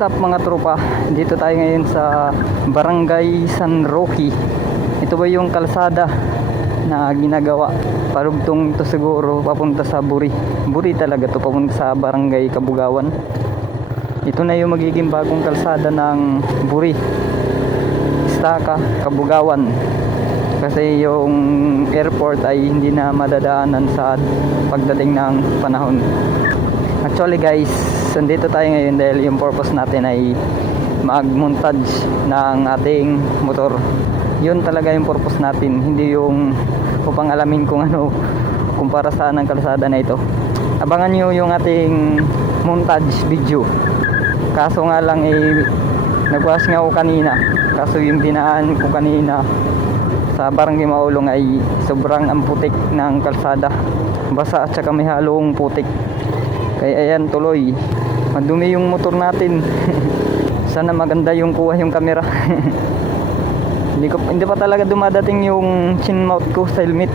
What's up mga tropa? Dito tayo ngayon sa Barangay San Roque. Ito ba yung kalsada na ginagawa parugtong to siguro papunta sa Buri. Buri talaga to, papunta sa Barangay Kabugawan. Ito na yung magiging bagong kalsada ng Buri, Estaca, Kabugawan. Kasi yung airport ay hindi na madadaanan sa pagdating ng panahon. Actually guys, nandito tayo ngayon dahil yung purpose natin ay mag-montage ng ating motor. Yun talaga yung purpose natin, hindi yung upang alamin kung ano, kung para saan ang kalsada na ito. Abangan nyo yung ating montage video. Kaso nga lang nagwas nga ako kanina. Kaso yung dinaan ko kanina sa Barangay Maulong ay sobrang amputik ng kalsada. Basa at saka may halong putik. Kaya ayan, tuloy madumi yung motor natin. Sana maganda yung kuha yung camera. hindi pa talaga dumadating yung chin mount ko sa helmet,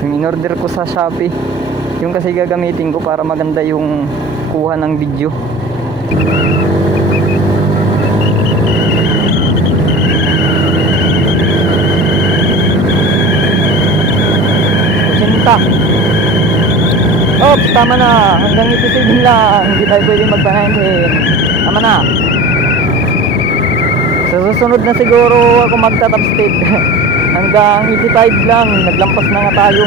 yung in-order ko sa Shopee. Yung kasi gagamitin ko para maganda yung kuha ng video. Kusinta. Oops, tama na. Hanggang 87 lang. Hindi tayo pwede magpa-90. Tama na. Sa susunod na siguro ako magta-top speed. Hanggang 85 lang. Naglampas na nga tayo.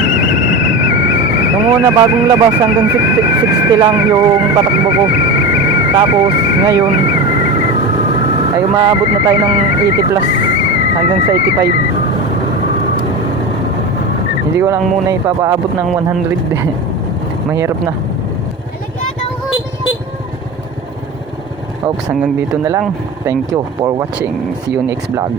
Nung una bagong labas hanggang 60 lang yung patakbo ko. Tapos ngayon ay umaabot na tayo ng 80 plus. Hanggang sa 85. Hindi ko lang muna ipapaabot ng 100. Mahirap na. Oops, hanggang dito na lang. Thank you for watching. See you next vlog.